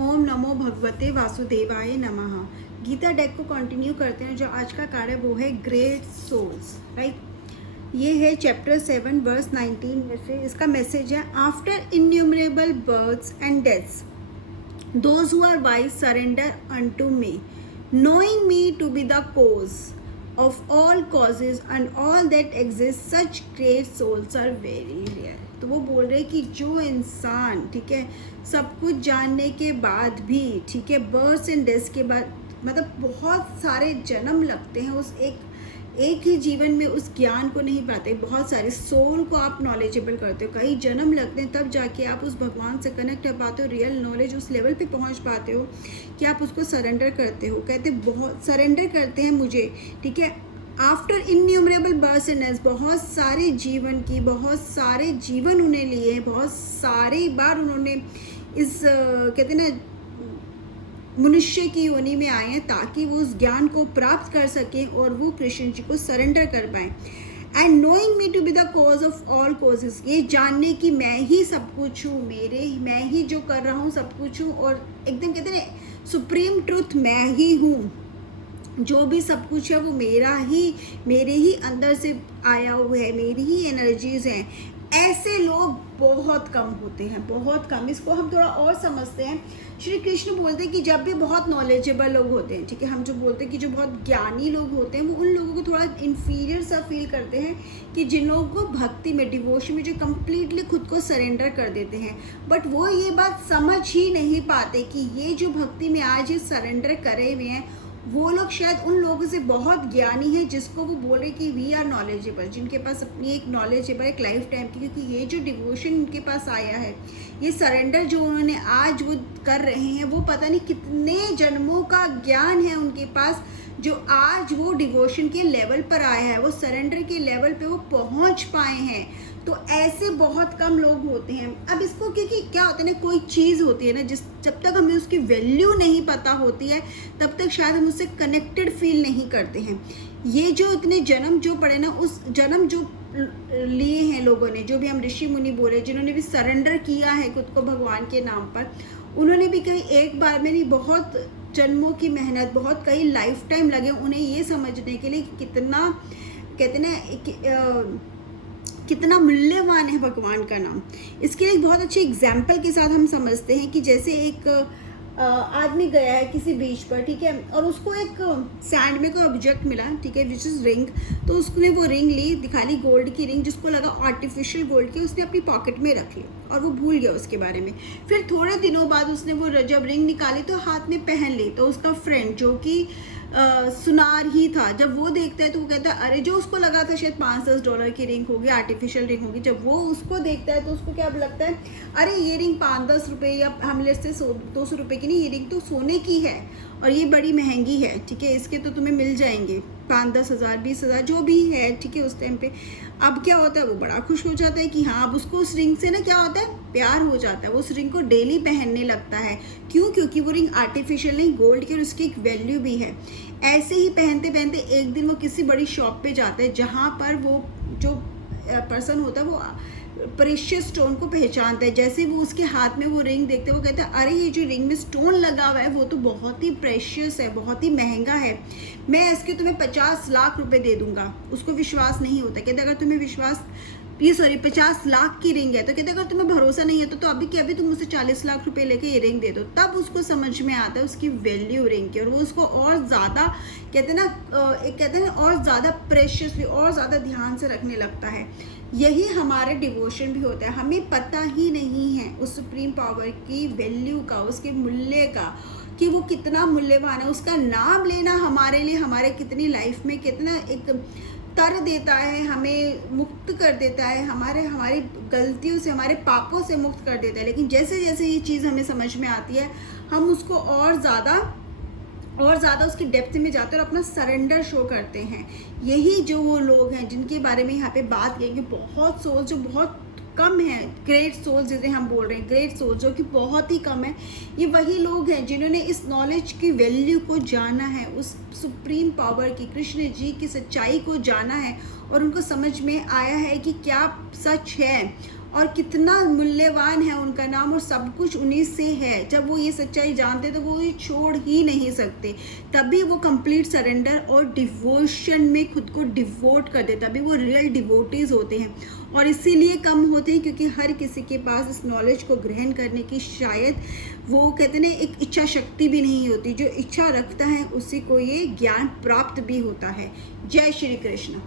ओम नमो भगवते वासुदेवाय नमः। गीता डेक को कंटिन्यू करते हैं। जो आज का कार्ड है वो है ग्रेट सोल्स, राइट। ये है चैप्टर 7 वर्स 19 में से इसका मैसेज है, after innumerable births and deaths those who are wise surrender unto me, knowing me to be the cause of all causes and all that exists, such great souls are very rare। तो वो बोल रहे कि जो इंसान, ठीक है, सब कुछ जानने के बाद भी, ठीक है, बर्थ एंड डेथ के बाद, मतलब बहुत सारे जन्म लगते हैं उस एक ही जीवन में उस ज्ञान को नहीं पाते। बहुत सारे सोल को आप नॉलेजेबल करते हो, कई जन्म लगते हैं, तब जाके आप उस भगवान से कनेक्ट कर पाते हो, रियल नॉलेज उस लेवल पे पहुंच पाते हो कि आप उसको सरेंडर करते हो। कहते बहुत सरेंडर करते हैं मुझे, ठीक है, after innumerable birth and death, बहुत सारे जीवन उन्हें लिए हैं, बहुत सारे बार उन्होंने इस कहते ना मनुष्य की योनि में आए हैं ताकि वो उस ज्ञान को प्राप्त कर सकें और वो कृष्ण जी को सरेंडर कर पाएं। And knowing me to be the cause of all causes, ये जानने की मैं ही सब कुछ हूँ, मैं ही जो कर रहा हूँ सब कुछ हूँ, और एकदम कहते हैं सुप्रीम ट्रूथ मैं ही हूँ, जो भी सब कुछ है वो मेरे ही अंदर से आया हुआ है, मेरी ही एनर्जीज हैं। ऐसे लोग बहुत कम होते हैं, बहुत कम। इसको हम थोड़ा और समझते हैं। श्री कृष्ण बोलते हैं कि जब भी बहुत नॉलेजेबल लोग होते हैं, ठीक है, हम जो बोलते हैं कि जो बहुत ज्ञानी लोग होते हैं, वो उन लोगों को थोड़ा इन्फीरियर सा फील करते हैं कि जिन लोगों को भक्ति में, डिवोशन में, जो कम्प्लीटली खुद को सरेंडर कर देते हैं। बट वो ये बात समझ ही नहीं पाते कि ये जो भक्ति में आज ये सरेंडर करे हुए हैं, वो लोग शायद उन लोगों से बहुत ज्ञानी है, जिसको वो बोल रहे कि वी आर नॉलेजेबल, जिनके पास अपनी एक नॉलेजेबल एक लाइफ टाइम की, क्योंकि ये जो डिवोशन उनके पास आया है, ये सरेंडर जो उन्होंने आज वो कर रहे हैं, वो पता नहीं कितने जन्मों का ज्ञान है उनके पास, जो आज वो डिवोशन के लेवल पर आया है, वो सरेंडर के लेवल पे वो पहुंच पाए हैं। तो ऐसे बहुत कम लोग होते हैं। अब इसको क्योंकि क्या होता है ना, कोई चीज़ होती है ना, जब तक हमें उसकी वैल्यू नहीं पता होती है, तब तक शायद हम उससे कनेक्टेड फील नहीं करते हैं। ये जो इतने जन्म जो पड़े ना, उस जन्म जो लिए हैं लोगों ने, जो भी हम ऋषि मुनि बोले, जिन्होंने भी सरेंडर किया है खुद को भगवान के नाम पर, उन्होंने भी कहीं एक बार में नहीं, बहुत जन्मों की मेहनत, बहुत कई लाइफ टाइम लगे उन्हें ये समझने के लिए कि कितना कहते ना कितना मूल्यवान है भगवान का नाम। इसके लिए एक बहुत अच्छी एग्जाम्पल के साथ हम समझते हैं कि जैसे एक आदमी गया है किसी बीच पर, ठीक है, और उसको एक सैंड में कोई ऑब्जेक्ट मिला, ठीक है, विच इज़ रिंग। तो उसने वो रिंग ली, दिखा ली गोल्ड की रिंग, जिसको लगा आर्टिफिशियल गोल्ड की, उसने अपनी पॉकेट में रख ली और वो भूल गया उसके बारे में। फिर थोड़े दिनों बाद उसने वो जब रिंग निकाली तो हाथ में पहन ली, तो उसका फ्रेंड जो कि सुनार ही था, जब वो देखता है तो वो कहता है, अरे जो उसको लगा था शायद $5-10 की रिंग होगी, आर्टिफिशियल रिंग होगी, जब वो उसको देखता है तो उसको क्या लगता है, अरे ये रिंग 5-10 रुपये या हम ले से 200 रुपये की नहीं, ये रिंग तो सोने की है और ये बड़ी महंगी है, ठीक है, इसके तो तुम्हें मिल जाएंगे 5-10 हज़ार 20 हज़ार जो भी है, ठीक है, उस टाइम पे। अब क्या होता है, वो बड़ा खुश हो जाता है कि हाँ, अब उसको उस रिंग से ना क्या होता है, प्यार हो जाता है, वो उस रिंग को डेली पहनने लगता है। क्यों? क्योंकि वो रिंग आर्टिफिशियल नहीं, गोल्ड की, और उसकी एक वैल्यू भी है। ऐसे ही पहनते पहनते एक दिन वो किसी बड़ी शॉप पे जाता है, जहाँ पर वो जो पर्सन होता है वो प्रेशियस स्टोन को पहचानता है। जैसे वो उसके हाथ में वो रिंग देखते हैं, वो कहता है, अरे ये जो रिंग में स्टोन लगा हुआ है वो तो बहुत ही प्रेशियस है, बहुत ही महंगा है, मैं इसके तुम्हें 50 लाख रुपए दे दूंगा। उसको विश्वास नहीं होता। कहते अगर तुम्हें 50 लाख की रिंग है, तो कहते अगर तुम्हें भरोसा नहीं है तो अभी के अभी तुम मुझसे 40 लाख रुपए लेके ये रिंग दे दो। तब उसको समझ में आता है उसकी वैल्यू रिंग की, और वो उसको और ज़्यादा कहते हैं और ज़्यादा प्रेशियसली, और ज़्यादा ध्यान से रखने लगता है। यही हमारे डिवोशन भी होता है। हमें पता ही नहीं है उस सुप्रीम पावर की वैल्यू का, उसके मूल्य का, कि वो कितना मूल्यवान है। उसका नाम लेना हमारे लिए, हमारे कितनी लाइफ में कितना एक तर देता है, हमें मुक्त कर देता है, हमारी गलतियों से, हमारे पापों से मुक्त कर देता है। लेकिन जैसे जैसे ये चीज़ हमें समझ में आती है, हम उसको और ज़्यादा उसकी डेप्थ में जाते हैं और अपना सरेंडर शो करते हैं। यही जो वो लोग हैं जिनके बारे में यहाँ पे बात करेंगे, बहुत सोल जो बहुत कम है, ग्रेट सोल्स जिसे हम बोल रहे हैं, ग्रेट सोल्स जो कि बहुत ही कम है, ये वही लोग हैं जिन्होंने इस नॉलेज की वैल्यू को जाना है, उस सुप्रीम पावर की, कृष्ण जी की सच्चाई को जाना है, और उनको समझ में आया है कि क्या सच है। और कितना मूल्यवान है उनका नाम और सब कुछ उन्हीं से है। जब वो ये सच्चाई जानते तो वो ये छोड़ ही नहीं सकते, तभी वो कंप्लीट सरेंडर और डिवोशन में खुद को डिवोट कर देते, तभी वो रियल डिवोटीज होते हैं। और इसीलिए कम होते हैं क्योंकि हर किसी के पास इस नॉलेज को ग्रहण करने की शायद वो कहते हैं ना एक इच्छा शक्ति भी नहीं होती। जो इच्छा रखता है उसी को ये ज्ञान प्राप्त भी होता है। जय श्री कृष्ण।